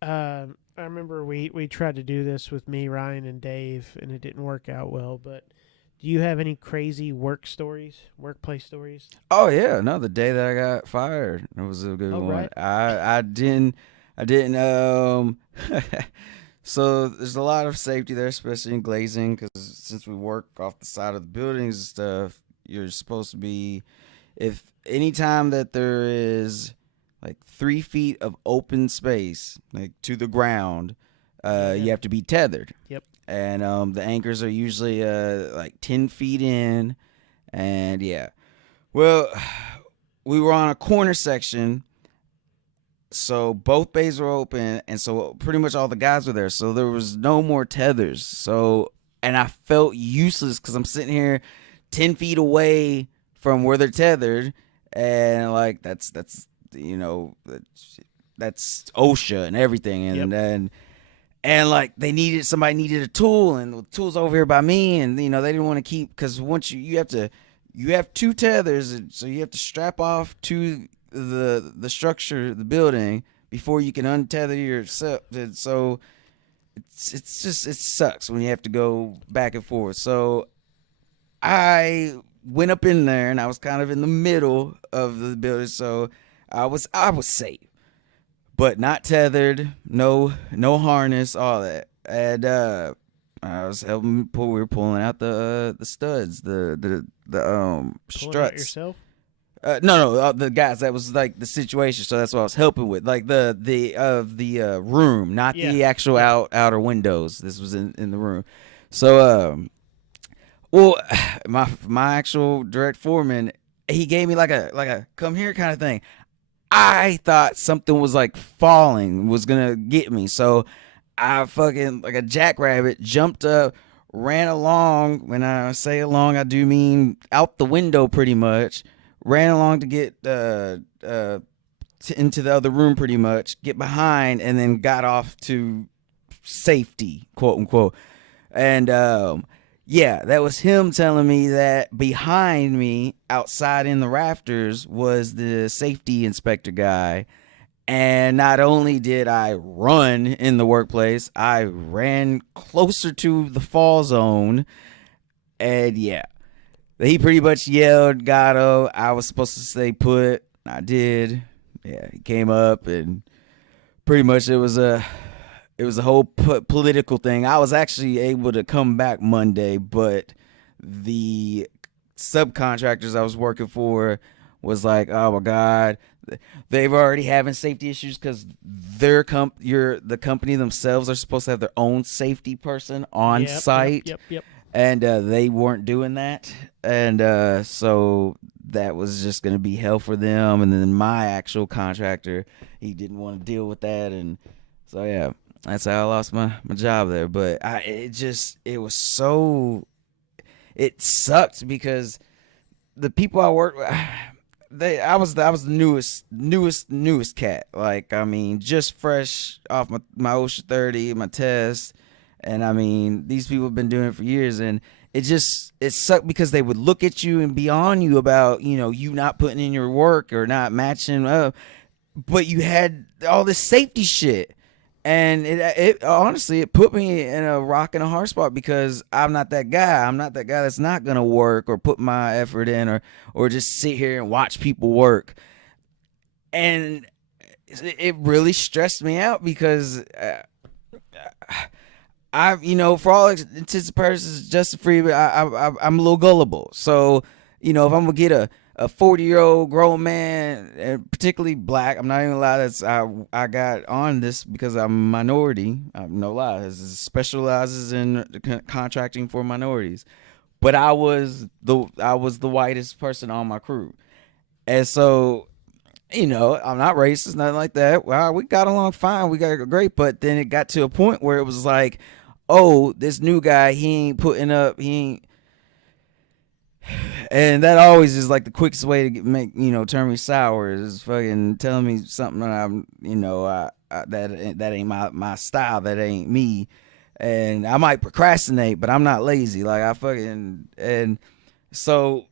I remember we tried to do this with me, Ryan, and Dave, and it didn't work out well. But do you have any crazy workplace stories? Oh yeah, no, the day that I got fired, it was a good Oh, one. right. I didn't so there's a lot of safety there, especially in glazing, because since we work off the side of the buildings and stuff, you're supposed to be, if anytime that there is like 3 feet of open space, like to the ground, Yeah, you have to be tethered, yep. and the anchors are usually like 10 feet in, and yeah. Well, we were on a corner section, so both bays were open, and so pretty much all the guys were there. So there was no more tethers. So, and I felt useless because I'm sitting here 10 feet away from where they're tethered, and like that's that's OSHA and everything, Yep. and like somebody needed a tool, and the tool's over here by me, and they didn't want to keep, because once you have two tethers, and so you have to strap off to the structure, the building, before you can untether yourself. And so it's just, it sucks when you have to go back and forth. So I went up in there, and I was kind of in the middle of the building, so I was safe, but not tethered, no harness, all that. And I was helping pull. We were pulling out the studs, the Pulling out struts. yourself. No, the guys. That was like the situation. So that's what I was helping with, like the room, not Yeah. the actual Yeah. outer windows. This was in the room. So well, my actual direct foreman, he gave me like a come here kind of thing. I thought something was like falling, was gonna get me. So I fucking, like a jackrabbit, jumped up, ran along. When I say along, I do mean out the window pretty much. Ran along to get into the other room pretty much, get behind, and then got off to safety, quote unquote. And yeah, that was him telling me that behind me, outside in the rafters, was the safety inspector guy. And not only did I run in the workplace, I ran closer to the fall zone. And yeah, he pretty much yelled, got him. I was supposed to stay put. I did. Yeah, he came up, and pretty much it was a whole political thing. I was actually able to come back Monday, but the subcontractors I was working for was like, "Oh my god, they've already having safety issues because the company themselves are supposed to have their own safety person on Yep. Yep. site, Yep. Yep. and they weren't doing that, and so that was just going to be hell for them. And then my actual contractor, he didn't want to deal with that, and so yeah, that's how I lost my job there. But it was so, it sucked because the people I worked with, I was the newest cat. Like, I mean, just fresh off my OSHA 30, my test, and I mean, these people have been doing it for years, and it sucked because they would look at you and be on you about you not putting in your work or not matching up, but you had all this safety shit. And it honestly, it put me in a rock and a hard spot because I'm not that guy. I'm not that guy that's not gonna work or put my effort in, or just sit here and watch people work. And it really stressed me out because for all intents and purposes, Justin Freeman, I'm a little gullible. So, if I'm gonna get a 40-year-old grown man, and particularly black, I'm not even gonna lie. I got on this because I'm a minority. I'm no lie. This specializes in contracting for minorities. But I was the whitest person on my crew, and so I'm not racist, nothing like that. Well, we got along fine. We got great. But then it got to a point where it was like, oh, this new guy, he ain't putting up, he ain't. And that always is like the quickest way to turn me sour, is fucking telling me something that that ain't my style, that ain't me. And I might procrastinate, but I'm not lazy. Like, I fucking, and so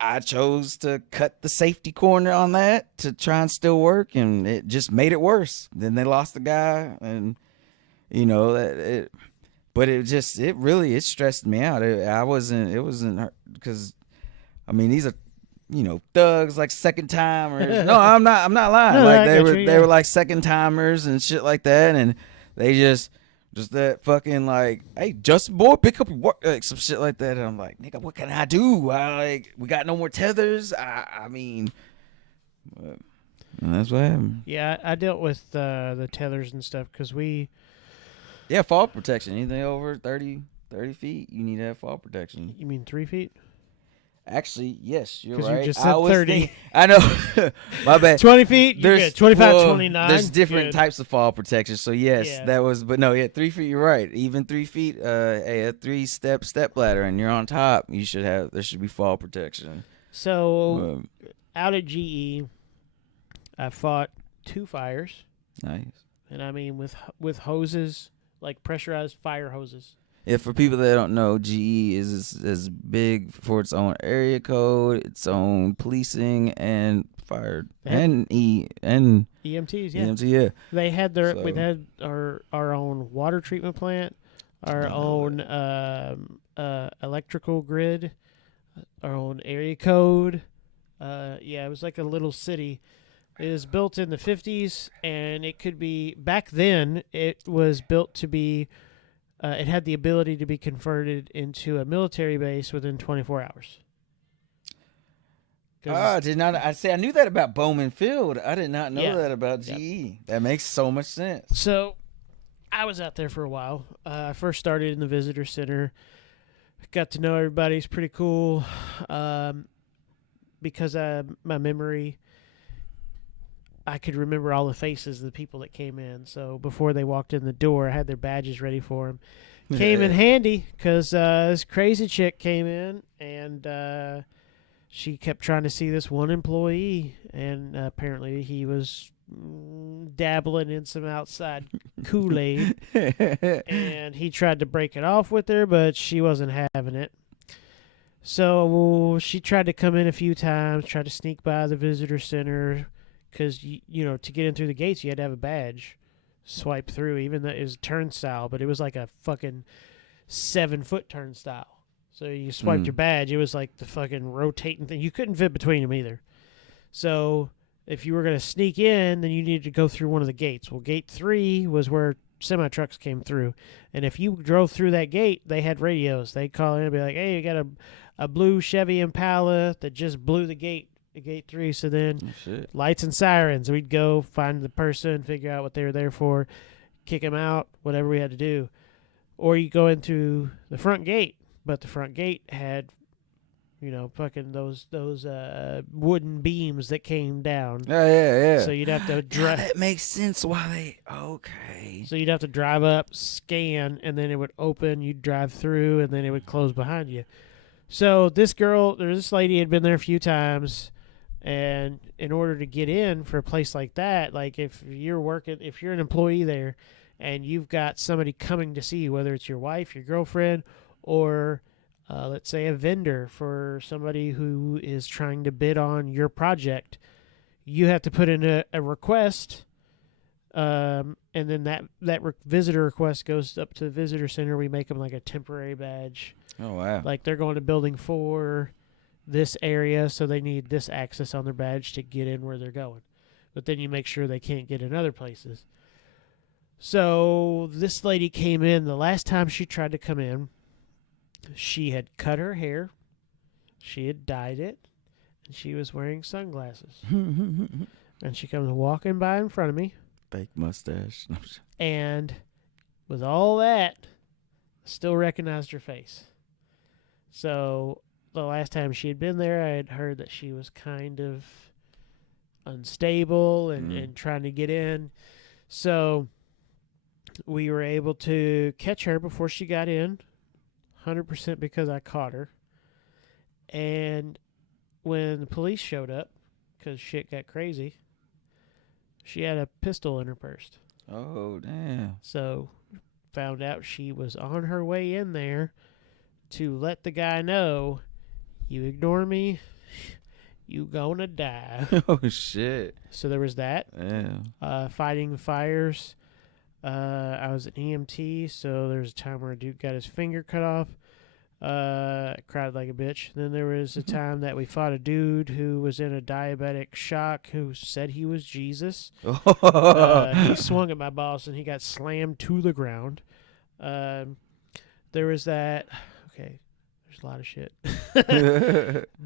I chose to cut the safety corner on that to try and still work, and it just made it worse. Then they lost the guy, and you know it. But it stressed me out. It wasn't because I mean these are thugs like second timers. No, I'm not lying. No, Like I got you, they yeah. were like second timers and shit like that, and they just that fucking like, hey Justin boy, pick up your work, like some shit like that. And I'm like, nigga, what can I do? We got no more tethers. I mean, and that's what happened. Yeah, I dealt with the tethers and stuff because Yeah, fall protection. Anything over 30 feet, you need to have fall protection. You mean 3 feet? Actually, yes, you're 'Cause right. you just said 30. I know. My bad. 20 feet, you're good. 25, 29. There's different good. types of fall protection. So yes, Yeah. that was. But no, yeah, 3 feet. You're right. Even 3 feet. A 3-step step ladder, and you're on top. You should have. There should be fall protection. So out at GE, I fought 2 fires, Nice. and I mean with hoses, like pressurized fire hoses. Yeah, for people that don't know, GE is big for its own area code, its own policing, and fire and EMTs, yeah. EMT, yeah. They had their So- we had our own water treatment plant, our own electrical grid, our own area code. Yeah, it was like a little city. It was built in the 50s, and it could be back then. It was built to be. It had the ability to be converted into a military base within 24 hours. I did not. I knew that about Bowman Field. I did not know Yeah. that about GE. That makes so much sense. So, I was out there for a while. I first started in the visitor center. Got to know everybody. It's pretty cool. Because my memory, I could remember all the faces of the people that came in. So before they walked in the door, I had their badges ready for them. Came in handy because this crazy chick came in and she kept trying to see this one employee, and apparently he was dabbling in some outside Kool-Aid, and he tried to break it off with her, but she wasn't having it. So she tried to come in a few times, tried to sneak by the visitor center, because to get in through the gates you had to have a badge, swipe through, even though it was a turnstile, but it was like a fucking 7-foot turnstile. So you swiped your badge, it was like the fucking rotating thing. You couldn't fit between them either. So if you were going to sneak in, then you needed to go through one of the gates. Well, gate 3 was where semi-trucks came through. And if you drove through that gate, they had radios. They'd call in and be like, hey, you got a blue Chevy Impala that just blew the gate at gate 3. So then lights and sirens. We'd go find the person, figure out what they were there for, kick them out, whatever we had to do. Or you go into the front gate. But the front gate had, fucking those wooden beams that came down. Yeah. So you'd have to drive. That makes sense. Why they okay? So you'd have to drive up, scan, and then it would open. You'd drive through, and then it would close behind you. So this lady had been there a few times, and in order to get in for a place like that, like if you're an employee there, and you've got somebody coming to see you, whether it's your wife, your girlfriend, or let's say a vendor for somebody who is trying to bid on your project, you have to put in a request, and then that visitor request goes up to the visitor center. We make them like a temporary badge. Oh, wow. Like they're going to building 4, this area, so they need this access on their badge to get in where they're going. But then you make sure they can't get in other places. So this lady came in. The last time she tried to come in, she had cut her hair, she had dyed it, and she was wearing sunglasses. And she comes walking by in front of me. Fake mustache. And with all that, still recognized her face. So the last time she had been there, I had heard that she was kind of unstable and trying to get in. So we were able to catch her before she got in. 100% because I caught her. And when the police showed up, because shit got crazy, she had a pistol in her purse. Oh, damn. So found out she was on her way in there to let the guy know, you ignore me, You gonna die. Oh shit. So there was that. Yeah. Fighting fires. I was an EMT, so there was a time where a dude got his finger cut off. Cried like a bitch. Then there was a time that we fought a dude who was in a diabetic shock who said he was Jesus. He swung at my boss and he got slammed to the ground. There was that. Okay, there's a lot of shit.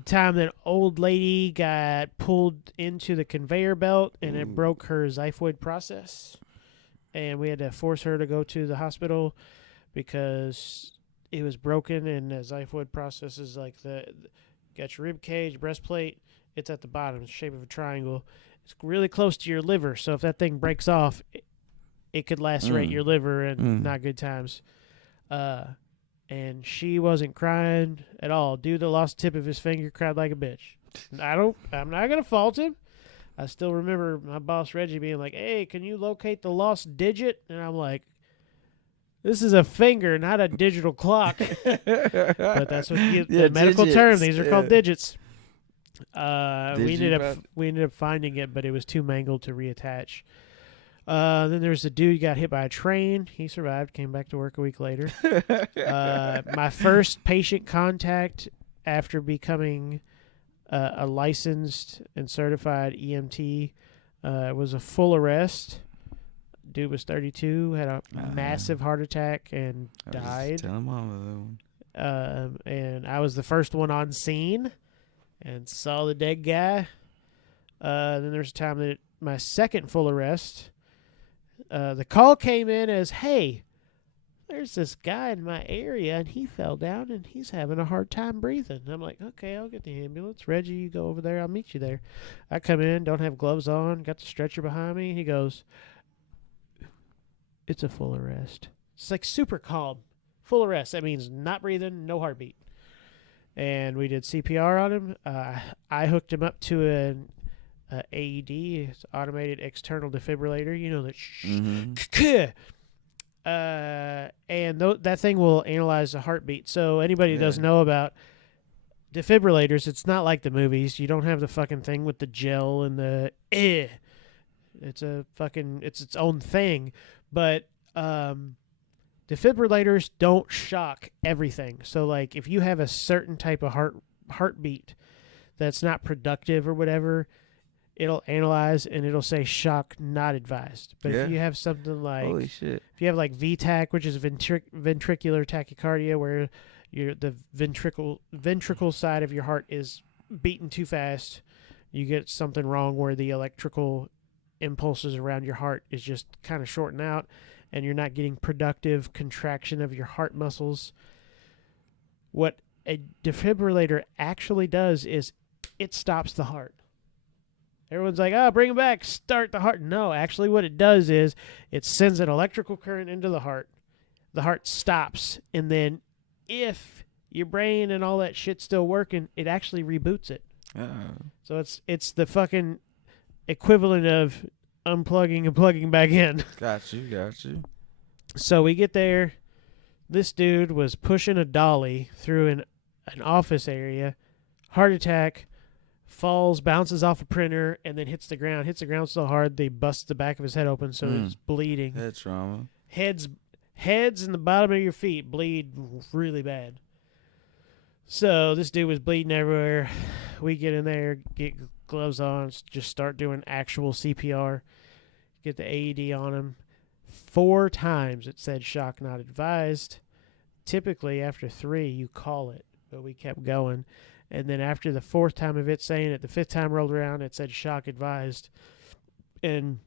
Time that old lady got pulled into the conveyor belt and it broke her xiphoid process, and we had to force her to go to the hospital because it was broken. And the xiphoid process is like got your rib cage, breastplate. It's at the bottom, it's the shape of a triangle. It's really close to your liver, so if that thing breaks off, it could lacerate your liver and not good times. And she wasn't crying at all. Dude that lost the tip of his finger cried like a bitch. I'm not gonna fault him. I still remember my boss Reggie being like, "Hey, can you locate the lost digit?" And I'm like, "This is a finger, not a digital clock." But that's what the medical term. These are called digits. We ended up finding it, but it was too mangled to reattach. Then there's a dude got hit by a train. He survived, came back to work a week later. My first patient contact after becoming a licensed and certified EMT was a full arrest. Dude was 32, had a massive heart attack and died. Tell him all of them. And I was the first one on scene and saw the dead guy. Then there's a time that my second full arrest, the call came in as, "Hey, there's this guy in my area and he fell down and he's having a hard time breathing." And I'm like, "Okay, I'll get the ambulance. Reggie, you go over there. I'll meet you there." I come in, don't have gloves on, got the stretcher behind me. He goes, "It's a full arrest." It's like super calm. Full arrest. That means not breathing, no heartbeat. And we did CPR on him. I hooked him up to an AED, it's automated external defibrillator. You know that. And that thing will analyze the heartbeat. So anybody who doesn't know about defibrillators, it's not like the movies. You don't have the fucking thing with the gel and the It's its own thing. But defibrillators don't shock everything. So like if you have a certain type of heartbeat that's not productive or whatever, it'll analyze and it'll say shock not advised. But if you have something like, holy shit, if you have like VTAC, which is ventricular tachycardia, where the ventricle side of your heart is beating too fast, you get something wrong where the electrical impulses around your heart is just kind of shorting out and you're not getting productive contraction of your heart muscles. What a defibrillator actually does is it stops the heart. Everyone's like, "Oh, bring it back, start the heart." No, actually what it does is it sends an electrical current into the heart. The heart stops, and then if your brain and all that shit's still working, it actually reboots it. So it's the fucking equivalent of unplugging and plugging back in. Got you. So we get there. This dude was pushing a dolly through an office area. Heart attack. Falls, bounces off a printer, and then hits the ground. Hits the ground so hard they bust the back of his head open, so it's bleeding. Head trauma. Heads in the bottom of your feet bleed really bad. So this dude was bleeding everywhere. We get in there, get gloves on, just start doing actual CPR. Get the AED on him. 4 times it said shock not advised. Typically after 3 you call it, but we kept going. And then after the 4th time of it saying it, the 5th time rolled around, it said shock advised. And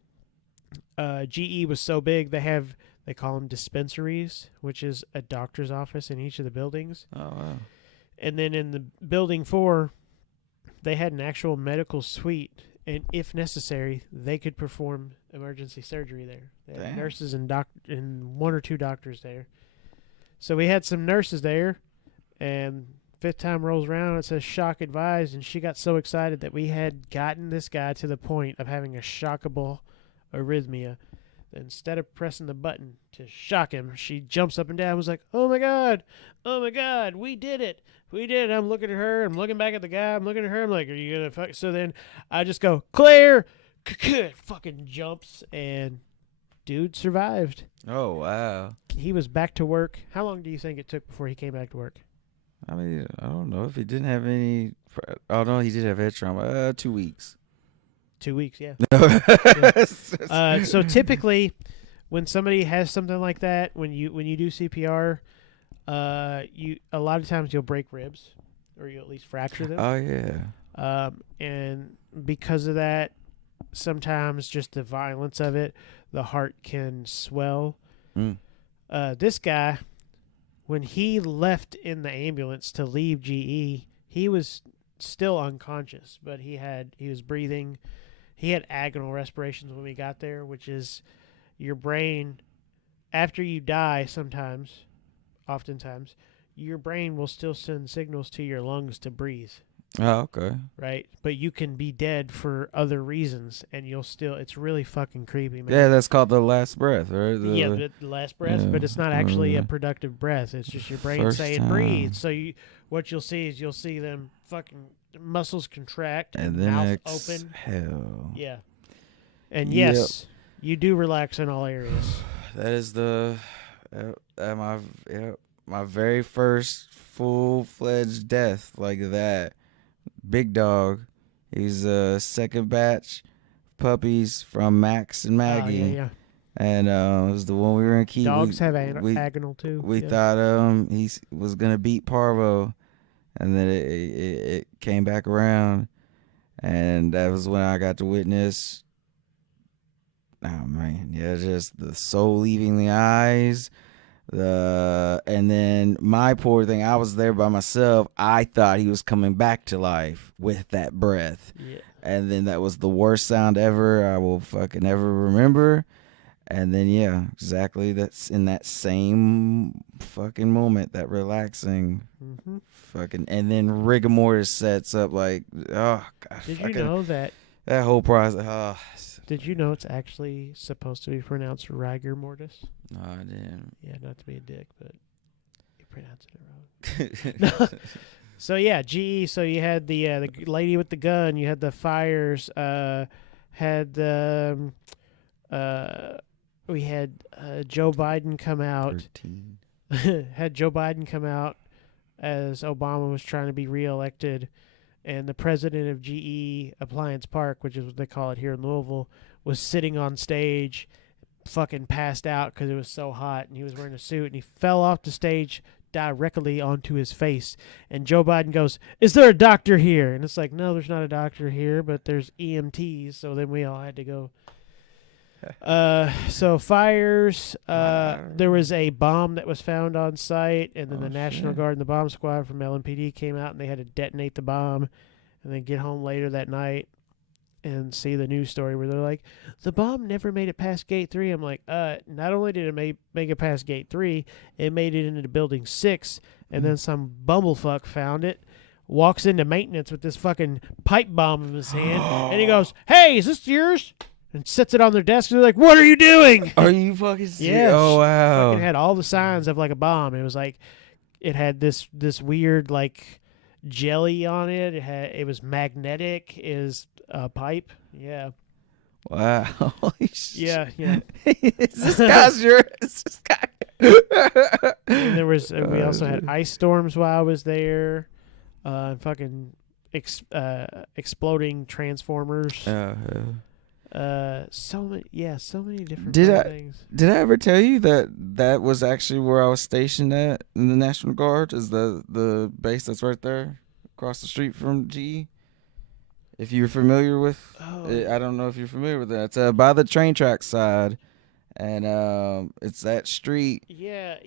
GE was so big, they call them dispensaries, which is a doctor's office in each of the buildings. Oh, wow. And then in the building 4, they had an actual medical suite, and if necessary, they could perform emergency surgery there. They had nurses and 1 or 2 doctors there. So we had some nurses there, and 5th time rolls around, it says shock advised, and she got so excited that we had gotten this guy to the point of having a shockable arrhythmia instead of pressing the button to shock him, she jumps up and down. Was like, "Oh my god, we did it, we did it." I'm looking at her. I'm looking back at the guy. I'm looking at her. I'm like, "Are you gonna fuck?" So then I just go, "Clear!" Fucking jumps, and dude survived. Oh wow. He was back to work. How long do you think it took before he came back to work? I mean, I don't know if he didn't have any. Oh no, he did have head trauma. 2 weeks. 2 weeks, yeah. Yeah. So typically, when somebody has something like that, when you do CPR, you a lot of times you'll break ribs, or you at least fracture them. Oh yeah. And because of that, sometimes just the violence of it, the heart can swell. Mm. This guy, when he left in the ambulance to leave GE, he was still unconscious, but he was breathing. He had agonal respirations when we got there, which is your brain, after you die oftentimes, your brain will still send signals to your lungs to breathe. Oh, okay. Right? But you can be dead for other reasons, and it's really fucking creepy, man. Yeah, that's called the last breath, right? The last breath, yeah, but it's not actually a yeah. productive breath. It's just your brain First saying time. breathe. So what you'll see them fucking muscles contract And then mouth exhale. open. Yeah. And Yep. yes, you do relax in all areas. That is my very first full-fledged death like that. Big dog. He's a second batch puppies from Max and Maggie. Yeah. And it was the one we were in Key. Dogs have agonal too. We yeah. thought he was gonna beat Parvo, and then it came back around, and that was when I got to witness. Oh man, yeah, just the soul leaving the eyes. And then my poor thing, I was there by myself. I thought he was coming back to life with that breath. Yeah. And then that was the worst sound ever I will fucking ever remember. And then yeah, exactly, that's in that same fucking moment, that relaxing fucking, and then rigor mortis sets up like, oh god. Did you know that whole process? Oh. Did you know it's actually supposed to be pronounced rigor mortis? No, I didn't. Yeah, not to be a dick, but you pronounced it wrong. So yeah, GE. So you had the lady with the gun. You had the fires. We had Joe Biden come out. 13. Had Joe Biden come out as Obama was trying to be reelected. And the president of GE Appliance Park, which is what they call it here in Louisville, was sitting on stage, fucking passed out because it was so hot, and he was wearing a suit, and he fell off the stage directly onto his face. And Joe Biden goes, "Is there a doctor here?" And it's like, no, there's not a doctor here, but there's EMTs. So then we all had to go. So fires, there was a bomb that was found on site, and then the National Guard and the bomb squad from LMPD came out, and they had to detonate the bomb, and then get home later that night and see the news story where they're like, the bomb never made it past gate 3. I'm like, not only did it make it past gate 3, it made it into building 6, and then some bumblefuck found it, walks into maintenance with this fucking pipe bomb in his hand, and he goes, "Hey, is this yours?" And sets it on their desk. And they're like, "What are you doing?" Are you fucking serious? Yeah. Oh wow. Fucking had all the signs of like a bomb. It was like, it had this weird like jelly on it. It was magnetic. Is a pipe. Yeah. Wow. Holy shit. Yeah. Is this guy's your? Is this guy? And there was we also had ice storms while I was there. Fucking exploding transformers. So many different things. Did I ever tell you that was actually where I was stationed at in the National Guard? Is the base that's right there across the street from GE? If you're familiar with, I don't know if you're familiar with that. It's by the train track side, and it's that street. Yeah.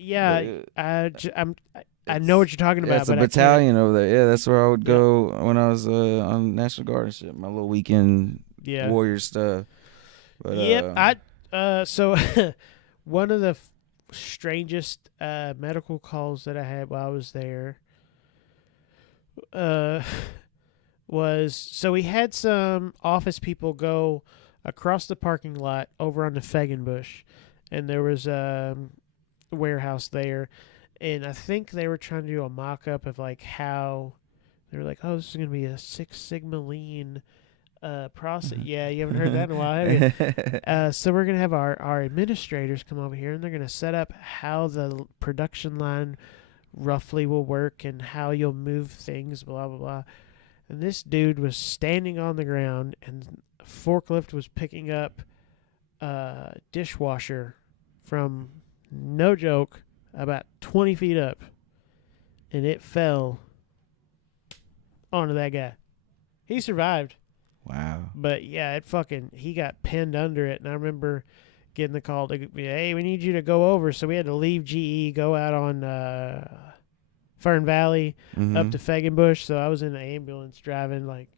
I know what you're talking about. It's a battalion over there. Yeah, that's where I would go when I was on National Guard and shit. My little weekend. Yeah. Warrior stuff. But, so one of the strangest medical calls that I had while I was there was, so we had some office people go across the parking lot over on the Fegenbush, and there was a warehouse there, and I think they were trying to do a mock-up of like how they were like, oh, this is gonna be a Six Sigma Lean process. Yeah, you haven't heard that in a while, have you? So we're gonna have our administrators come over here, and they're gonna set up how the production line roughly will work and how you'll move things, blah blah blah. And this dude was standing on the ground, and a forklift was picking up a dishwasher from, no joke, about 20 feet up, and it fell onto that guy. He survived. Wow. But yeah, he got pinned under it, and I remember getting the call to, hey, we need you to go over. So we had to leave GE, go out on Fern Valley, up to Fegenbush. So I was in the ambulance driving like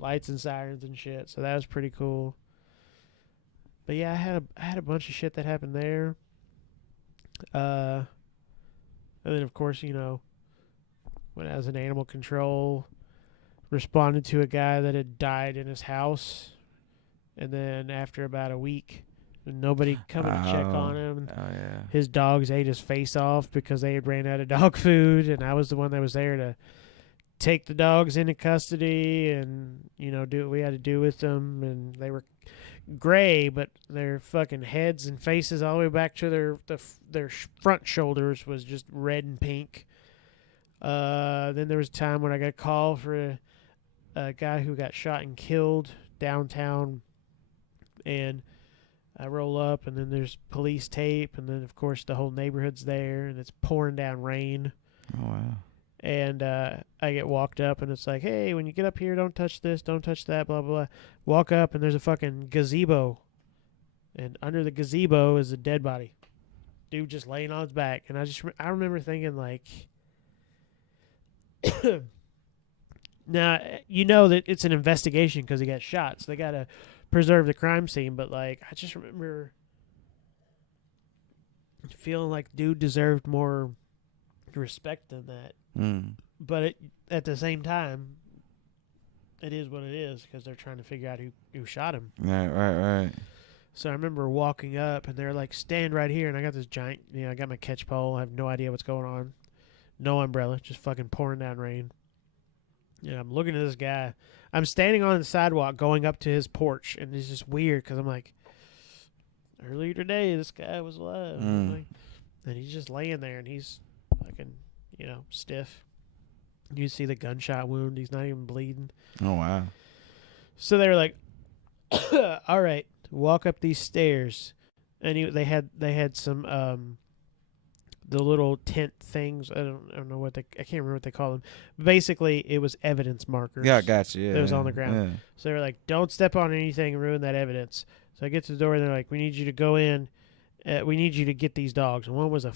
lights and sirens and shit. So that was pretty cool. But yeah, I had a bunch of shit that happened there. And then of course, when I was in animal control, responded to a guy that had died in his house, and then after about a week, nobody coming to check on him. Oh yeah. His dogs ate his face off because they had ran out of dog food, and I was the one that was there to take the dogs into custody and do what we had to do with them. And they were gray, but their fucking heads and faces all the way back to their front shoulders was just red and pink. Then there was a time when I got a call for a guy who got shot and killed downtown, and I roll up, and then there's police tape, and then of course the whole neighborhood's there, and it's pouring down rain. Oh wow. And I get walked up, and it's like, hey, when you get up here, don't touch this, don't touch that, blah blah blah. Walk up, and there's a fucking gazebo, and under the gazebo is a dead body, dude just laying on his back. And I remember thinking like, now, that it's an investigation because he got shot, so they got to preserve the crime scene. But, like, I just remember feeling like dude deserved more respect than that. But at the same time, it is what it is because they're trying to figure out who shot him. Right. So I remember walking up, and they're like, stand right here. And I got this giant, I got my catch pole. I have no idea what's going on. No umbrella, just fucking pouring down rain. And I'm looking at this guy. I'm standing on the sidewalk going up to his porch, and it's just weird because I'm like, earlier today, this guy was alive. And he's just laying there, and he's fucking, stiff. You see the gunshot wound. He's not even bleeding. Oh, wow. So they were like, all right, walk up these stairs. And they had some the little tent things. I don't know what I can't remember what they call them. Basically, it was evidence markers. Yeah, I got you. Yeah, that was on the ground. Yeah. So they were like, don't step on anything and ruin that evidence. So I get to the door, and they're like, we need you to go in. We need you to get these dogs. And one was a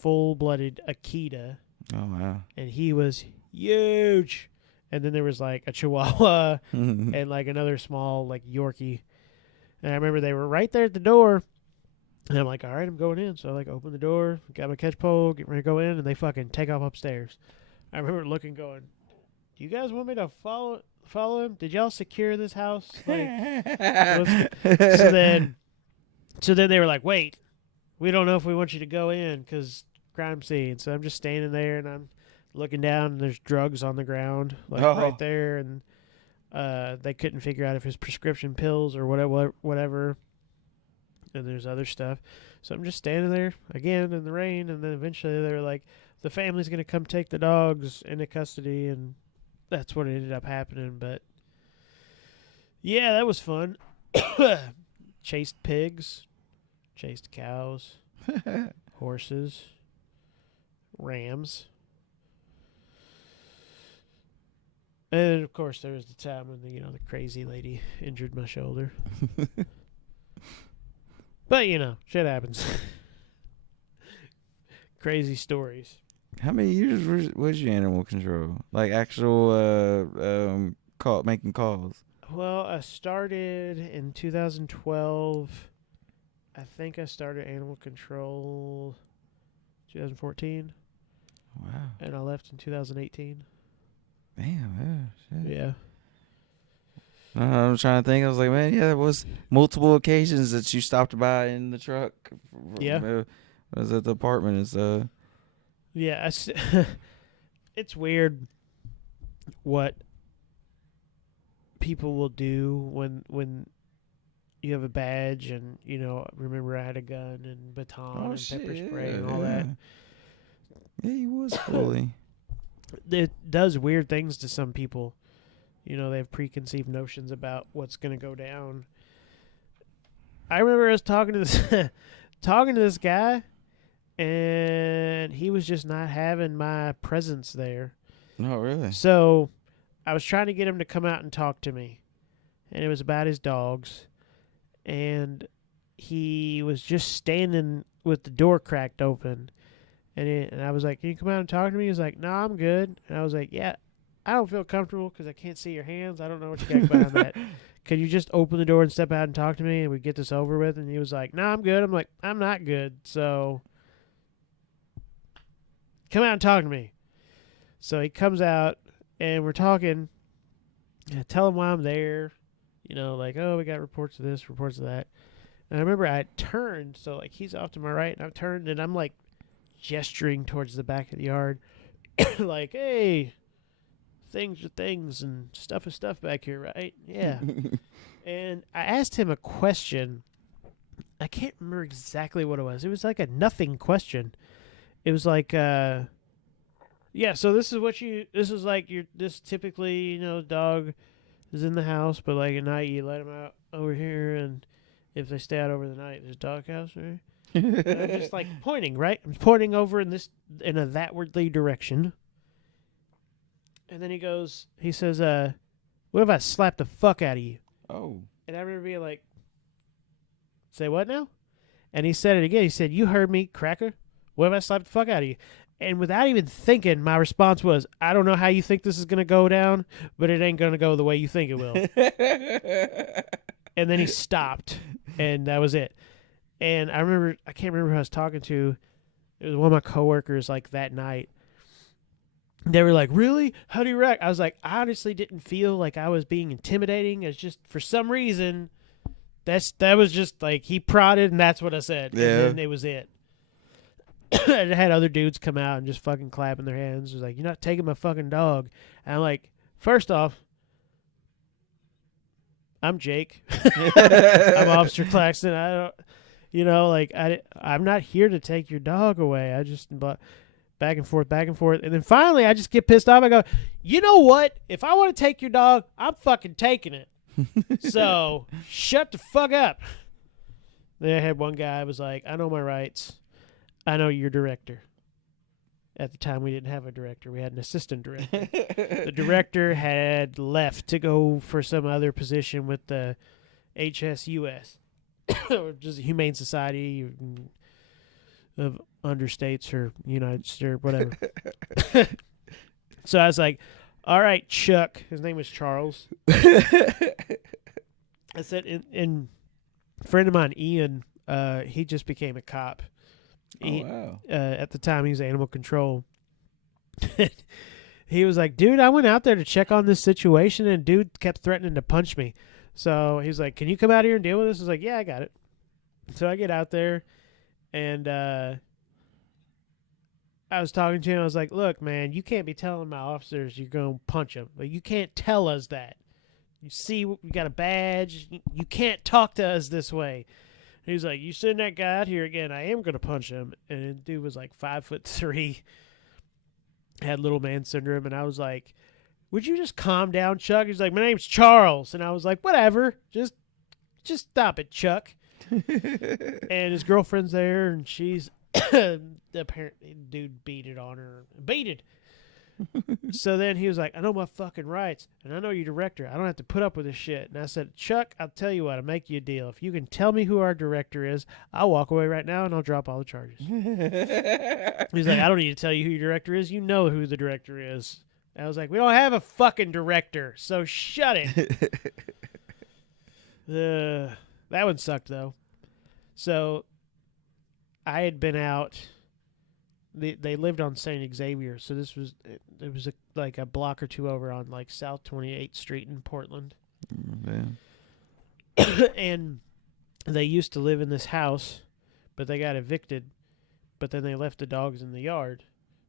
full-blooded Akita. Oh, wow. And he was huge. And then there was like a Chihuahua and like another small like Yorkie. And I remember they were right there at the door. And I'm like, all right, I'm going in. So I like open the door, got my catch pole, get ready to go in, and they fucking take off upstairs. I remember looking, going, do you guys want me to follow him? Did y'all secure this house? Like, so then they were like, wait, we don't know if we want you to go in because crime scene. So I'm just standing there, and I'm looking down, and there's drugs on the ground, like right there, and they couldn't figure out if it's prescription pills or whatever. And there's other stuff. So I'm just standing there again in the rain, and then eventually they were like, the family's going to come take the dogs into custody, and that's what ended up happening. But yeah, that was fun. Chased pigs, chased cows, horses, rams. And of course there was the time when the crazy lady injured my shoulder. But, shit happens. Crazy stories. How many years was you animal control? Like actual making calls? Well, I started in 2012. I think I started animal control 2014. Wow. And I left in 2018. Damn, yeah, shit. Yeah. I'm trying to think. I was like, man, yeah, there was multiple occasions that you stopped by in the truck. Yeah. I was at the apartment. Yeah, it's weird what people will do when you have a badge and remember I had a gun and baton Oh and shit, pepper spray yeah, and all yeah, that. yeah. He was fully. It does weird things to some people. They have preconceived notions about what's going to go down. I remember I was talking to this talking to this guy, and he was just not having my presence there. No, really. So I was trying to get him to come out and talk to me, and it was about his dogs. And he was just standing with the door cracked open. And I was like, "Can you come out and talk to me?" He was like, "No, I'm good." And I was like, "Yeah, I don't feel comfortable because I can't see your hands. I don't know what you got behind that. Can you just open the door and step out and talk to me and we get this over with?" And he was like, "No, I'm good." I'm like, "I'm not good. So come out and talk to me." So he comes out and we're talking. I tell him why I'm there. Like, "Oh, we got reports of this, reports of that." And I remember I turned, so like he's off to my right, and I've turned and I'm like gesturing towards the back of the yard, like, "Hey, things are things and stuff is stuff back here, right?" Yeah. And I asked him a question. I can't remember exactly what it was. It was like a nothing question. It was like, yeah, so this is like this typically, dog is in the house, but like at night you let him out over here, and if they stay out over the night, there's a dog house, right? And I'm just like pointing, right? I'm pointing over in a thatwardly direction. And then he says, "What if I slap the fuck out of you?" Oh. And I remember being like, "Say what now?" And he said it again. He said, "You heard me, cracker. What if I slap the fuck out of you?" And without even thinking, my response was, "I don't know how you think this is going to go down, but it ain't going to go the way you think it will." And then he stopped, and that was it. And I can't remember who I was talking to. It was one of my coworkers like that night. They were like, "Really? How do you react?" I was like, "I honestly didn't feel like I was being intimidating. It's just for some reason that was just like he prodded and that's what I said." Yeah. And then it was it. And I had other dudes come out and just fucking clapping their hands. It was like, "You're not taking my fucking dog." And I'm like, first off, I'm Jake. I'm Officer Claxton. I don't, like I'm not here to take your dog away. I just back and forth, and then finally I just get pissed off. I go, "You know what? If I want to take your dog, I'm fucking taking it. So shut the fuck up." Then I had one guy was like, "I know my rights. I know your director." At the time, we didn't have a director. We had an assistant director. The director had left to go for some other position with the HSUS, which is a Humane Society of Understates or United States or whatever. So I was like, "All right, Chuck." His name was Charles. I said, and a friend of mine, Ian, he just became a cop. Wow. At the time, he was animal control. He was like, "Dude, I went out there to check on this situation, and dude kept threatening to punch me." So he was like, "Can you come out here and deal with this?" I was like, "Yeah, I got it." So I get out there, and I was talking to him. I was like, "Look, man, you can't be telling my officers you're going to punch them. Like, you can't tell us that. You see, we got a badge. You can't talk to us this way." He was like, "You send that guy out here again, I am going to punch him." And the dude was like 5'3", had little man syndrome. And I was like, "Would you just calm down, Chuck?" He's like, "My name's Charles." And I was like, "Whatever. Just stop it, Chuck." And his girlfriend's there, and she's apparently dude beat it on her. Beat it. So then he was like, "I know my fucking rights, and I know your director. I don't have to put up with this shit." And I said, "Chuck, I'll tell you what. I'll make you a deal. If you can tell me who our director is, I'll walk away right now, and I'll drop all the charges." He's like, "I don't need to tell you who your director is. You know who the director is." And I was like, "We don't have a fucking director, so shut it." That one sucked, though. So I had been out. They lived on St. Xavier, so it was like a block or two over on like South 28th Street in Portland. Yeah. And they used to live in this house, but they got evicted. But then they left the dogs in the yard.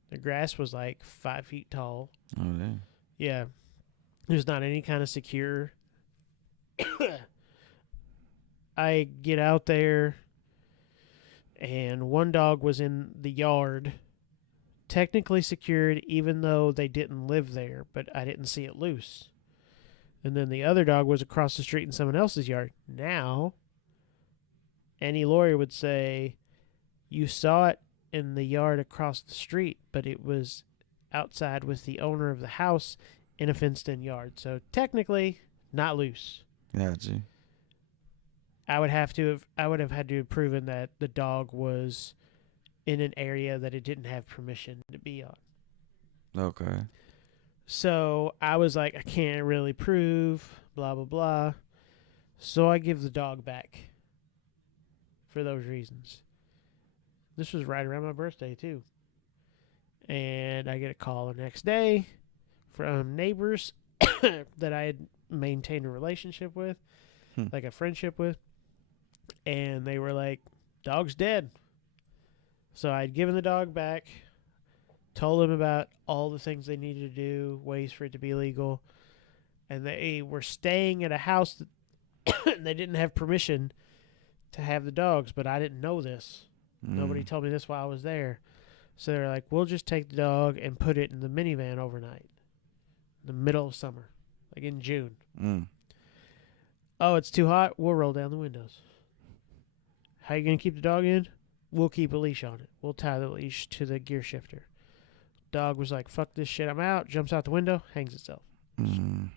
The grass was like 5 feet tall. Oh, yeah. Yeah, there's not any kind of secure. I get out there, and one dog was in the yard, technically secured, even though they didn't live there, but I didn't see it loose. And then the other dog was across the street in someone else's yard. Now, any lawyer would say, you saw it in the yard across the street, but it was outside with the owner of the house in a fenced-in yard. So technically, not loose. Gotcha. I would have had to have proven that the dog was in an area that it didn't have permission to be on. Okay. So I was like, I can't really prove, blah, blah, blah. So I give the dog back for those reasons. This was right around my birthday, too. And I get a call the next day from neighbors that I had maintained a relationship with, like a friendship with. And they were like, dog's dead. So I'd given the dog back, told them about all the things they needed to do, ways for it to be legal. And they were staying at a house that they didn't have permission to have the dogs, but I didn't know this. Nobody told me this while I was there. So they're like, we'll just take the dog and put it in the minivan overnight. In the middle of summer, like in June. Oh, it's too hot? We'll roll down the windows. How you going to keep the dog in? We'll keep a leash on it. We'll tie the leash to the gear shifter. Dog was like, fuck this shit, I'm out. Jumps out the window, hangs itself.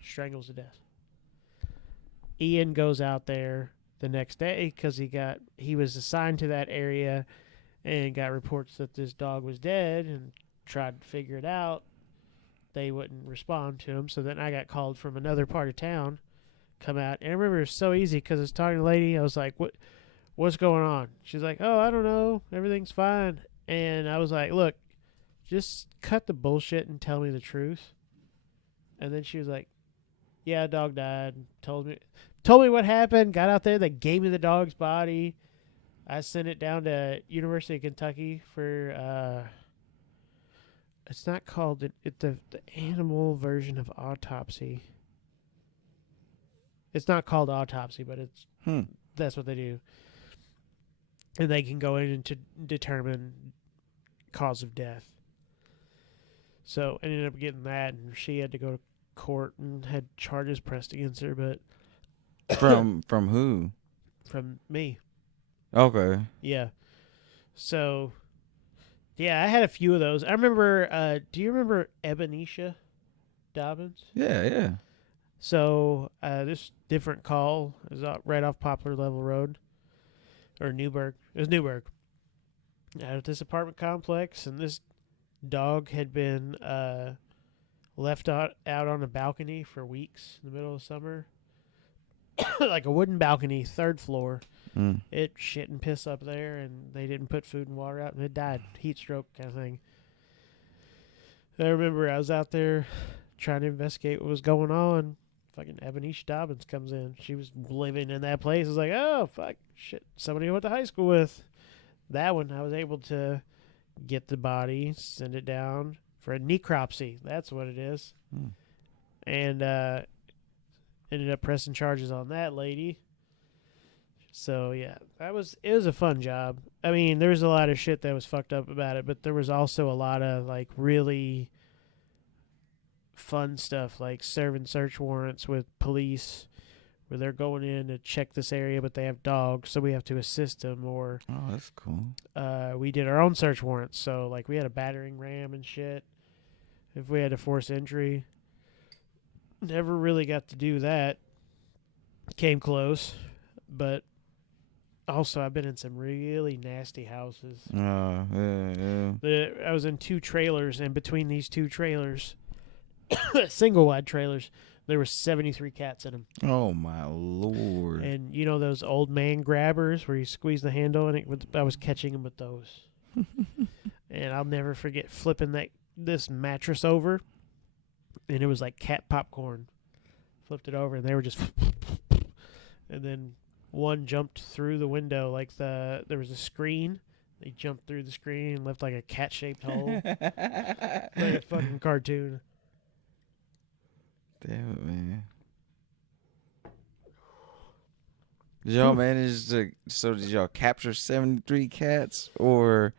Strangles to death. Ian goes out there the next day because he was assigned to that area and got reports that this dog was dead and tried to figure it out. They wouldn't respond to him, so then I got called from another part of town, come out. And I remember it was so easy because I was talking to a lady. I was like, what's going on? She's like, oh, I don't know. Everything's fine. And I was like, look, just cut the bullshit and tell me the truth. And then she was like, yeah, dog died. Told me what happened. Got out there. They gave me the dog's body. I sent it down to University of Kentucky for it's not called the animal version of autopsy. It's not called autopsy, but it's that's what they do. And they can go in and to determine cause of death. So I ended up getting that, and she had to go to court and had charges pressed against her, but From who? from me. Okay. Yeah. So yeah, I had a few of those. I remember do you remember Ebenetia Dobbins? Yeah. So this different call is right off Poplar Level Road. Or Newburgh. It was Newburgh. Out at this apartment complex, and this dog had been left out on a balcony for weeks in the middle of summer. Like a wooden balcony, 3rd floor. It shit and piss up there, and they didn't put food and water out, and it died. Heat stroke kind of thing. I remember I was out there trying to investigate what was going on. Fucking Ebenetia Dobbins comes in. She was living in that place. I was like, oh, fuck, shit. Somebody I went to high school with. That one, I was able to get the body, send it down for a necropsy. That's what it is. And ended up pressing charges on that lady. So, yeah, it was a fun job. I mean, there was a lot of shit that was fucked up about it, but there was also a lot of, like, really fun stuff, like serving search warrants with police where they're going in to check this area, but they have dogs, so we have to assist them. Or Oh, that's cool. we did our own search warrants, so like we had a battering ram and shit if we had to force entry. Never really got to do that. Came close, but also I've been in some really nasty houses. Yeah. I was in 2 trailers, and between these 2 trailers, single wide trailers, there were 73 cats in them. Oh my Lord. And you know those old man grabbers where you squeeze the handle, and I was catching them with those. And I'll never forget flipping this mattress over, and it was like cat popcorn flipped it over, and they were just, and then one jumped through the window there was a screen. They jumped through the screen and left like a cat-shaped hole, like a fucking cartoon. Damn it, man. Did y'all manage to? So did y'all capture 73 cats, or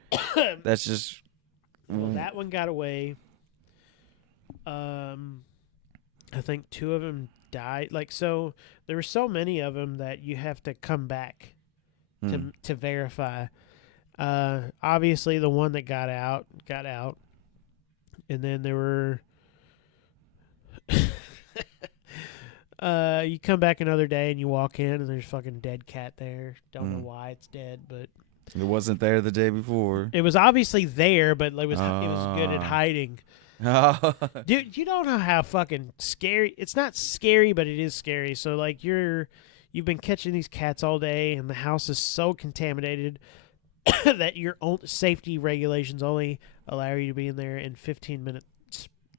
that's just? Well, that one got away. I think 2 of them died. Like, so there were so many of them that you have to come back to verify. Obviously, the one that got out, and then there were. You come back another day and you walk in and there's fucking dead cat there. Don't know why it's dead, but it wasn't there the day before. it was obviously there, but it was good at hiding. Dude, you don't know how fucking scary. It's not scary, but it is scary. So like you've been catching these cats all day, and the house is so contaminated that your own safety regulations only allow you to be in there in 15-minute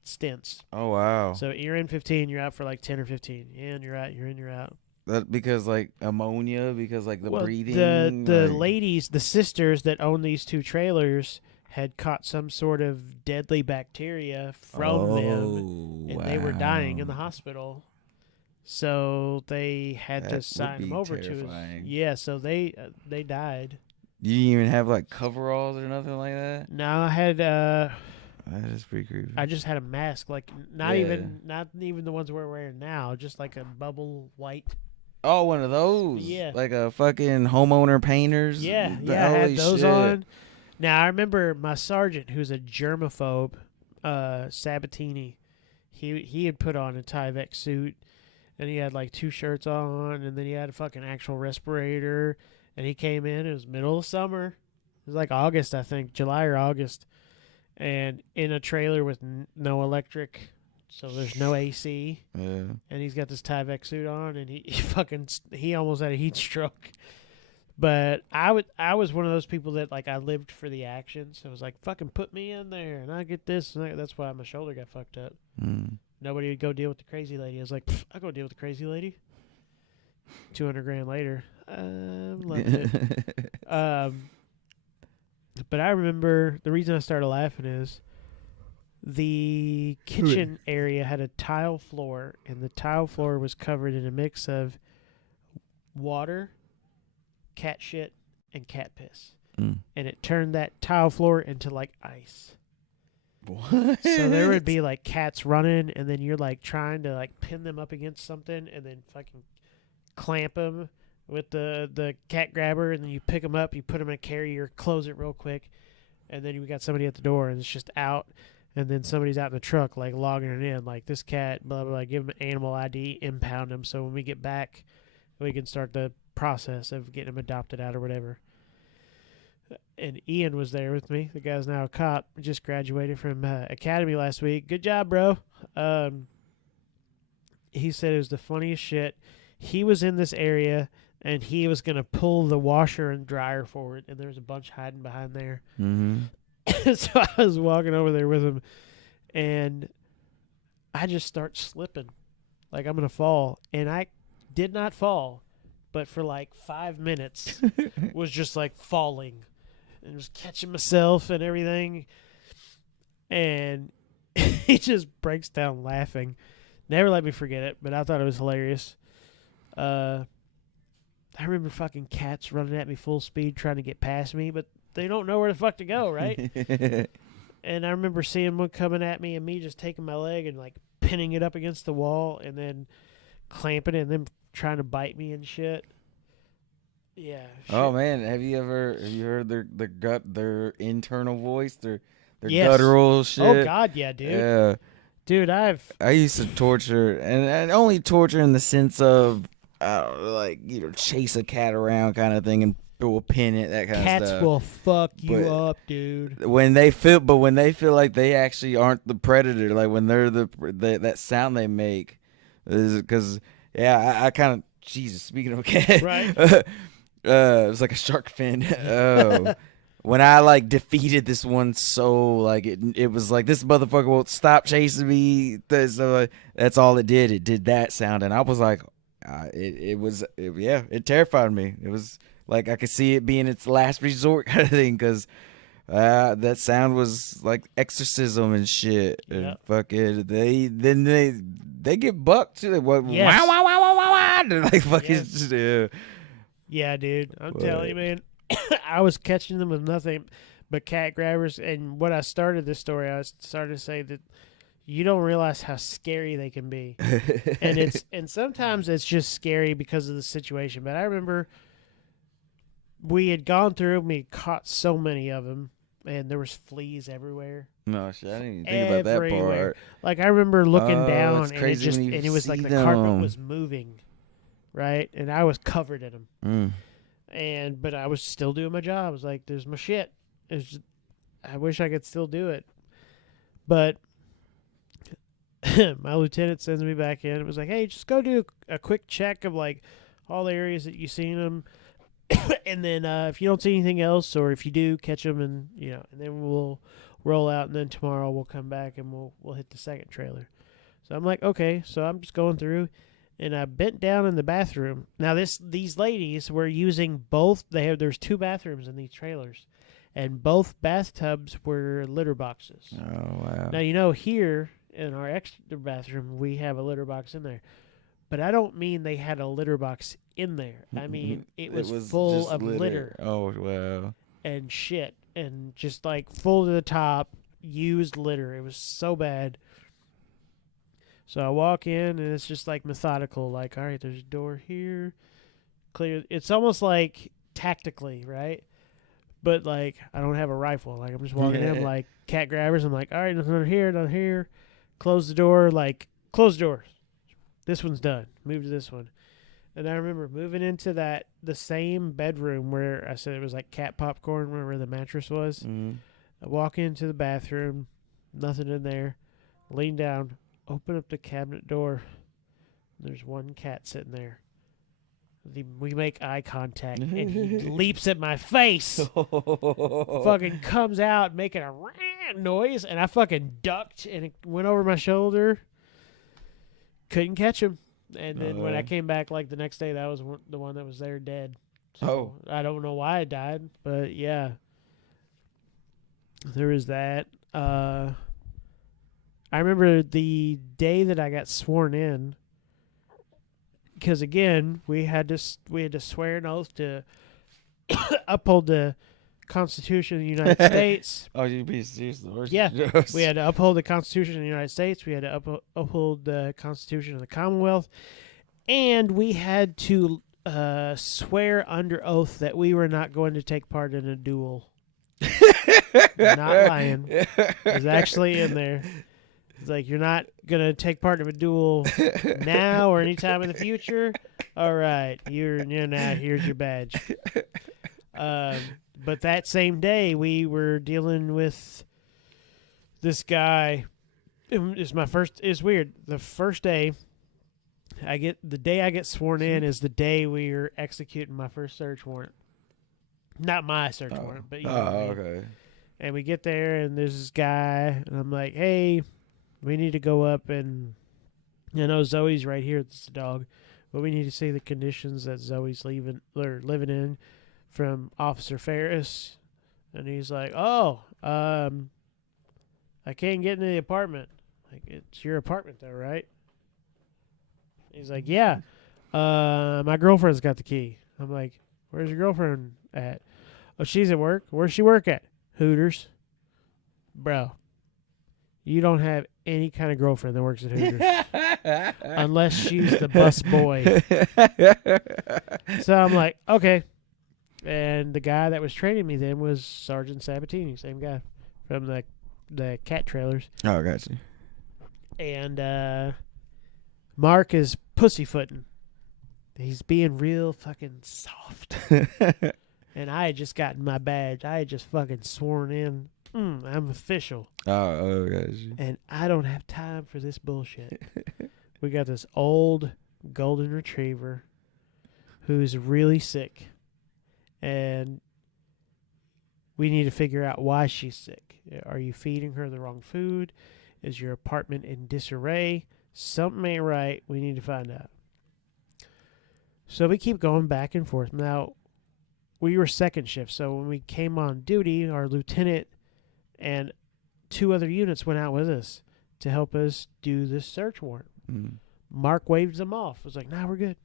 stints. Oh wow! So you're in 15, you're out for like 10 or 15. Yeah, and you're out. You're in, you're out. That because like ammonia, because like the breathing. The ladies, the sisters that own these 2 trailers, had caught some sort of deadly bacteria from them, and they were dying in the hospital. So they had to sign them over to us. Yeah, so they died. You didn't even have like coveralls or nothing like that? No, I had that is pretty creepy. I just had a mask, like not even the ones we're wearing now, just like a bubble white. Oh, one of those? Yeah. Like a fucking homeowner painters? Yeah, I had those on. Now, I remember my sergeant, who's a germaphobe, Sabatini, he had put on a Tyvek suit, and he had like 2 shirts on, and then he had a fucking actual respirator, and he came in, it was middle of summer, it was like August, I think, July or August, and in a trailer with no electric, so there's no AC, and he's got this Tyvek suit on, and he almost had a heat stroke. But I was one of those people that like I lived for the action, so it was like fucking put me in there, and I get this, and that's why my shoulder got fucked up. Nobody would go deal with the crazy lady. I was like, I'll go deal with the crazy lady. $200,000 later, loved it. But I remember the reason I started laughing is the kitchen area had a tile floor, and the tile floor was covered in a mix of water, cat shit, and cat piss. And it turned that tile floor into like ice. What? So there would be like cats running, and then you're like trying to like pin them up against something, and then fucking clamp them with the cat grabber, and then you pick them up, you put them in a carrier, close it real quick, and then you got somebody at the door, and it's just out, and then somebody's out in the truck like logging it in, like this cat, blah blah blah, give them an animal ID, impound them, so when we get back, we can start the process of getting him adopted out or whatever. And Ian was there with me. The guy's now a cop. Just graduated from academy last week. Good job, bro. He said it was the funniest shit. He was in this area, and he was going to pull the washer and dryer forward, and there was a bunch hiding behind there. So I was walking over there with him, and I just start slipping. Like I'm going to fall. And I did not fall, but for like 5 minutes was just like falling and was catching myself and everything. And he just breaks down laughing. Never let me forget it, but I thought it was hilarious. I remember fucking cats running at me full speed trying to get past me, but they don't know where the fuck to go, right? And I remember seeing one coming at me and me just taking my leg and like pinning it up against the wall and then clamping it and then trying to bite me and shit. Yeah. Shit. Oh man, have you heard their internal voice, their guttural shit? Oh god, yeah, dude. Yeah. Dude, I used to torture, and only torture in the sense of chase a cat around kind of thing and throw a pin it, that kind of stuff. Cats will fuck you up, dude. When they feel like they actually aren't the predator, like when they're that sound they make, is because I kind of Jesus. Speaking of a cat, right? It was like a shark fin. Oh, when I like defeated this one, so like it was like this motherfucker won't stop chasing me. That's all it did. It did that sound, and I was like, it terrified me. It was like I could see it being its last resort kind of thing, because that sound was like exorcism and shit. Yep. And fucking they get bucked too. Yes. Wow, wow, wow, wow, wow, wow. They're like fucking Yes. Yeah, dude. I'm telling you, man. I was catching them with nothing but cat grabbers. And when I started this story, I started to say that you don't realize how scary they can be. And sometimes it's just scary because of the situation. But I remember we had gone through and we caught so many of them, and there was fleas everywhere. No shit, I didn't even think about that part. Like I remember looking down, it's and crazy it was like the carpet was moving, right? And I was covered in them. But I was still doing my job. I was like, "There's my shit." I wish I could still do it, but my lieutenant sends me back in. It was like, "Hey, just go do a quick check of like all the areas that you've seen them, and then if you don't see anything else, or if you do catch them, and and then we'll roll out, and then tomorrow we'll come back and we'll hit the second trailer." So I'm like, okay. So I'm just going through. And I bent down in the bathroom. Now these ladies were using both. There's 2 bathrooms in these trailers, and both bathtubs were litter boxes. Oh wow! Now here in our extra bathroom we have a litter box in there, but I don't mean they had a litter box in there. I mean it was full of litter. Oh wow! And shit, and just like full to the top, used litter. It was so bad. So I walk in, and it's just like methodical. Like, all right, there's a door here. Clear. It's almost like tactically, right? But like, I don't have a rifle. Like, I'm just walking in, like cat grabbers. I'm like, all right, nothing here, nothing here. Close the door. Like, close the door. This one's done. Move to this one. And I remember moving into the same bedroom where I said it was like cat popcorn, where the mattress was. I walk into the bathroom, nothing in there. Lean down. Open up the cabinet door. There's one cat sitting there. We make eye contact, and he leaps at my face. Fucking comes out making a noise, and I fucking ducked, and it went over my shoulder. Couldn't catch him. And then when I came back, like the next day, that was the one that was there dead. So I don't know why it died, but yeah. There is that. I remember the day that I got sworn in, because again we had to swear an oath to uphold the Constitution of the United States. Oh, you be serious? Yeah, we had to uphold the Constitution of the United States. We had to uphold the Constitution of the Commonwealth, and we had to swear under oath that we were not going to take part in a duel. Not lying. It was actually in there. It's like, you're not going to take part in a duel now or anytime in the future? All right. You're now. Here's your badge. But that same day, we were dealing with this guy. It's weird. The first day, I get sworn in is the day we were executing my first search warrant. Not my search warrant, but okay. And we get there, and there's this guy, and I'm like, hey, we need to go up, and I know Zoe's right here. It's the dog, but we need to see the conditions that Zoe's living in from Officer Ferris. And he's like, "Oh, I can't get into the apartment. Like, it's your apartment, though, right?" He's like, "Yeah, my girlfriend's got the key." I'm like, "Where's your girlfriend at?" "Oh, she's at work." "Where's she work at?" "Hooters." Bro, you don't have any kind of girlfriend that works at Hooters unless she's the bus boy. So I'm like, okay. And the guy that was training me then was Sergeant Sabatini, same guy from the cat trailers. Oh, gotcha. And Mark is pussyfooting. He's being real fucking soft. And I had just gotten my badge. I had just fucking sworn in. I'm official. Oh, gotcha. And I don't have time for this bullshit. We got this old golden retriever who's really sick. And We need to figure out why she's sick. Are you feeding her the wrong food? Is your apartment in disarray? Something ain't right. We need to find out. So we keep going back and forth. Now, we were second shift, so when we came on duty, our lieutenant and 2 other units went out with us to help us do this search warrant. Mm. Mark waved them off. Was like, nah, we're good.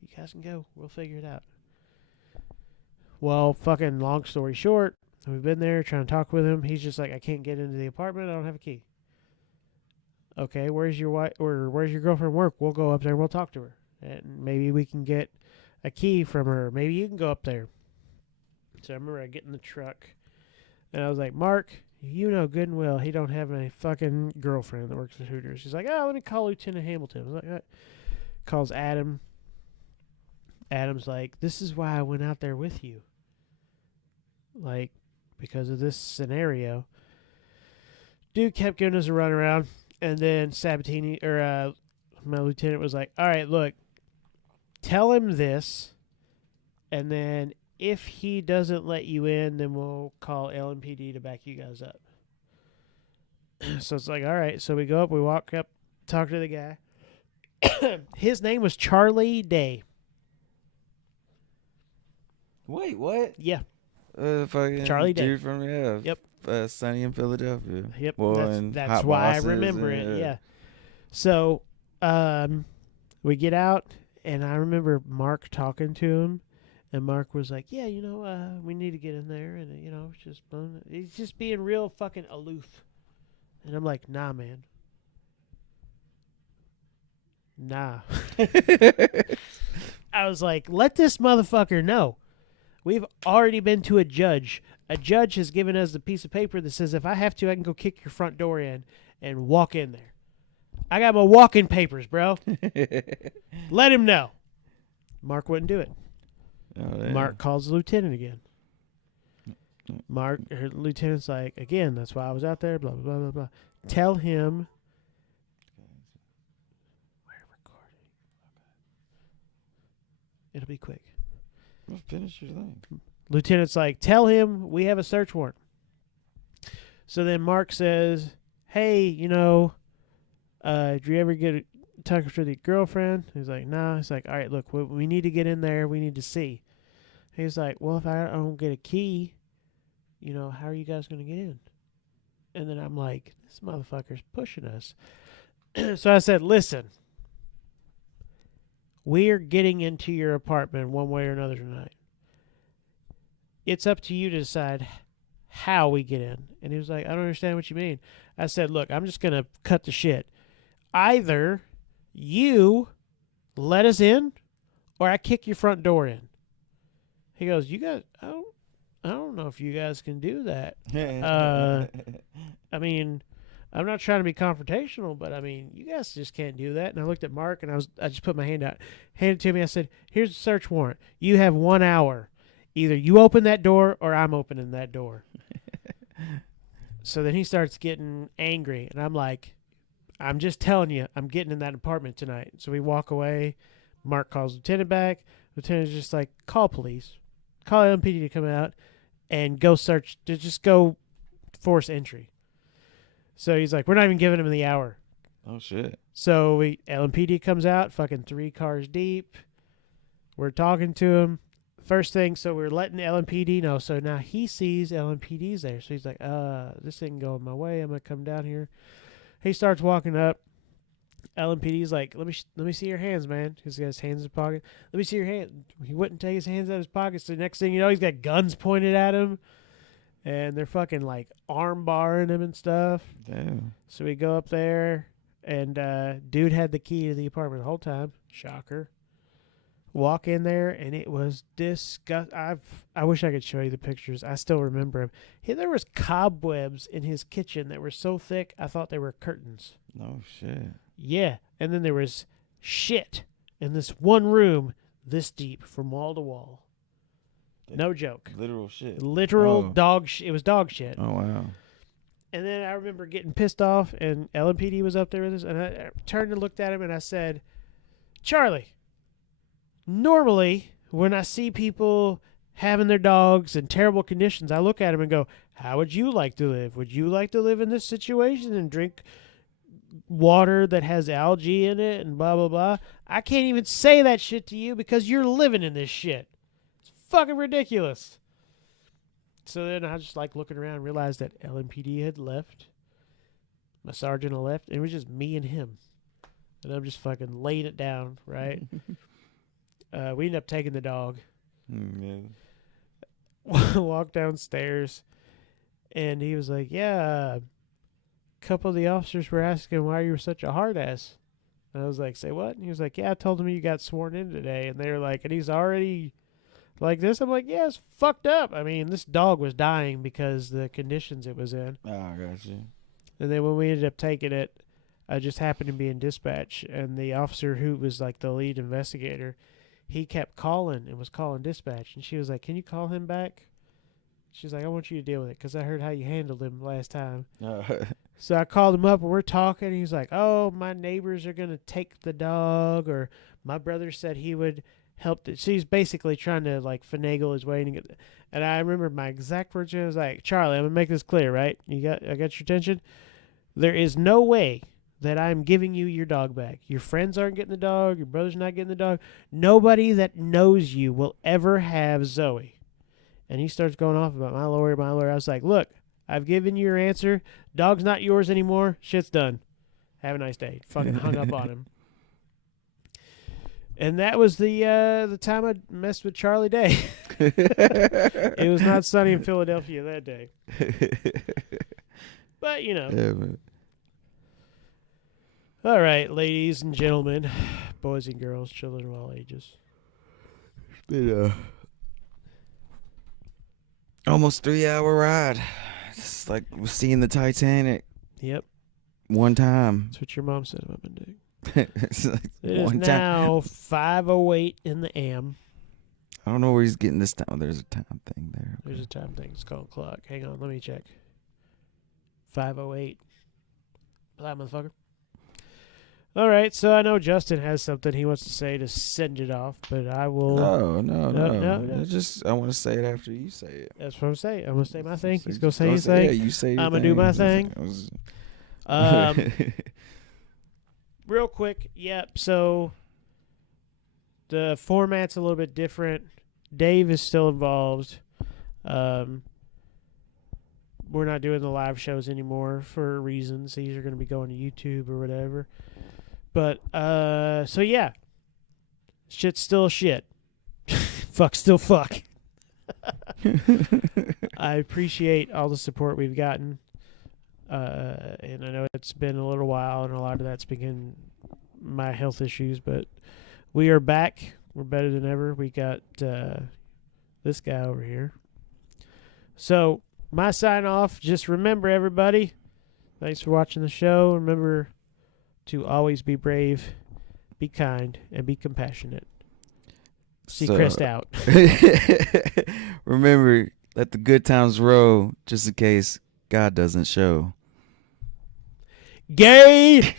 You guys can go. We'll figure it out. Well, fucking long story short, we've been there trying to talk with him. He's just like, I can't get into the apartment. I don't have a key. Okay, where's your wife or where's your girlfriend work? We'll go up there and we'll talk to her. And maybe we can get a key from her. Maybe you can go up there. So I remember I get in the truck and I was like, Mark, you know good and well he don't have a fucking girlfriend that works at Hooters. He's like, oh, let me call Lieutenant Hamilton. I was like, calls Adam. Adam's like, this is why I went out there with you. Like, because of this scenario. Dude kept giving us a runaround. And then Sabatini, or my lieutenant was like, all right, look, tell him this. And then if he doesn't let you in, then we'll call LMPD to back you guys up. So it's like, all right. So we go up, we walk up, talk to the guy. His name was Charlie Day. Wait, what? Yeah. Fucking Charlie Day. dude from Yep. Sunny in Philadelphia. Yep. Well, That's Hot why I Bosses remember and, it. Yeah. So we get out, and I remember Mark talking to him, and Mark was like, yeah, we need to get in there, and, he's just being real fucking aloof. And I'm like, nah, man. Nah. I was like, let this motherfucker know. We've already been to a judge. A judge has given us a piece of paper that says if I have to, I can go kick your front door in and walk in there. I got my walk-in papers, bro. Let him know. Mark wouldn't do it. Oh, yeah. Mark calls the lieutenant again. Lieutenant's like, again, that's why I was out there, blah, blah, blah, blah, blah. Tell him. We're recording. It'll be quick. Well, finish your thing. Lieutenant's like, tell him we have a search warrant. So then Mark says, hey, did you ever get talking to the girlfriend? He's like, nah. He's like, all right, look, we need to get in there. We need to see. He's like, well, if I don't get a key, how are you guys going to get in? And then I'm like, this motherfucker's pushing us. So I said, listen, we're getting into your apartment one way or another tonight. It's up to you to decide how we get in. And he was like, I don't understand what you mean. I said, look, I'm just going to cut the shit. Either you let us in or I kick your front door in. He goes, you guys, I don't know if you guys can do that. I mean, I'm not trying to be confrontational, but I mean, you guys just can't do that. And I looked at Mark and I just put my hand out, handed it to me. I said, here's a search warrant. You have 1 hour. Either you open that door or I'm opening that door. So then he starts getting angry. And I'm like, I'm just telling you, I'm getting in that apartment tonight. So we walk away. Mark calls Lieutenant back. Lieutenant's just like, call police. Call LMPD to come out and go search. Just go force entry. So he's like, we're not even giving him the hour. Oh, shit. So LMPD comes out, fucking 3 cars deep. We're talking to him. First thing, so we're letting LMPD know. So now he sees LMPD's there. So he's like, this ain't going my way. I'm going to come down here. He starts walking up. LMPD's like, let me see your hands, man. He's got his hands in his pocket. Let me see your hand. He wouldn't take his hands out of his pockets. So the next thing you know, he's got guns pointed at him. And they're fucking like arm barring him and stuff. Damn. So we go up there. And dude had the key to the apartment the whole time. Shocker. Walk in there, and it was disgusting. I wish I could show you the pictures. I still remember him. There was cobwebs in his kitchen that were so thick, I thought they were curtains. No shit. Yeah, and then there was shit in this one room this deep from wall to wall. No joke. Literal shit. Literal dog shit. It was dog shit. Oh, wow. And then I remember getting pissed off, and LMPD was up there with us, and I turned and looked at him, and I said, Charlie, normally, when I see people having their dogs in terrible conditions, I look at them and go, how would you like to live? Would you like to live in this situation and drink water that has algae in it and blah, blah, blah? I can't even say that shit to you because you're living in this shit. It's fucking ridiculous. So then I just like looking around and realized that LMPD had left. My sergeant had left. And it was just me and him. And I'm just fucking laying it down, right? We ended up taking the dog. Walked downstairs. And he was like, yeah, a couple of the officers were asking why you were such a hard ass. And I was like, say what? And he was like, yeah, I told them you got sworn in today. And they were like, and he's already like this. I'm like, yeah, it's fucked up. I mean, this dog was dying because the conditions it was in. Oh, I got you. And then when we ended up taking it, I just happened to be in dispatch. And the officer who was like the lead investigator, he kept calling and was calling dispatch. And she was like, can you call him back? She's like, I want you to deal with it because I heard how you handled him last time. So I called him up and we're talking. He's like, oh, my neighbors are going to take the dog, or my brother said he would help. So he's basically trying to like finagle his way to get. And I remember my exact words. I was like, Charlie, I'm going to make this clear, right? I got your attention. There is no way that I'm giving you your dog back. Your friends aren't getting the dog. Your brother's not getting the dog. Nobody that knows you will ever have Zoe. And he starts going off about my lawyer. I was like, look, I've given you your answer. Dog's not yours anymore. Shit's done. Have a nice day. Fucking hung up on him. And that was the time I messed with Charlie Day. It was not sunny in Philadelphia that day. But, you know. Yeah, man. All right, ladies and gentlemen, boys and girls, children of all ages. It's been almost 3-hour ride. It's like seeing the Titanic. Yep. One time. That's what your mom said about my dick. It's like It is one now time. 5:08 in the AM. I don't know where he's getting this time. Oh, there's a time thing there. There's a time thing. It's called clock. Hang on, let me check. 5:08. That motherfucker. All right, so I know Justin has something he wants to say to send it off, but I will. No. It's just I want to say it after you say it. That's what I'm saying. I'm gonna say my thing. So He's gonna just say his Yeah, thing. you say. I'm gonna do my thing. Thing. Real quick, yep. So the format's a little bit different. Dave is still involved. We're not doing the live shows anymore for reasons. These are going to be going to YouTube or whatever. But so yeah, shit's still shit. Fuck, still fuck. I appreciate all the support we've gotten. And I know it's been a little while, and a lot of that's been my health issues, but we are back. We're better than ever. We got this guy over here. So my sign off, just remember, everybody, thanks for watching the show. Remember to always be brave, be kind, and be compassionate. Seacrest out. Remember, let the good times roll, just in case God doesn't show. Gay!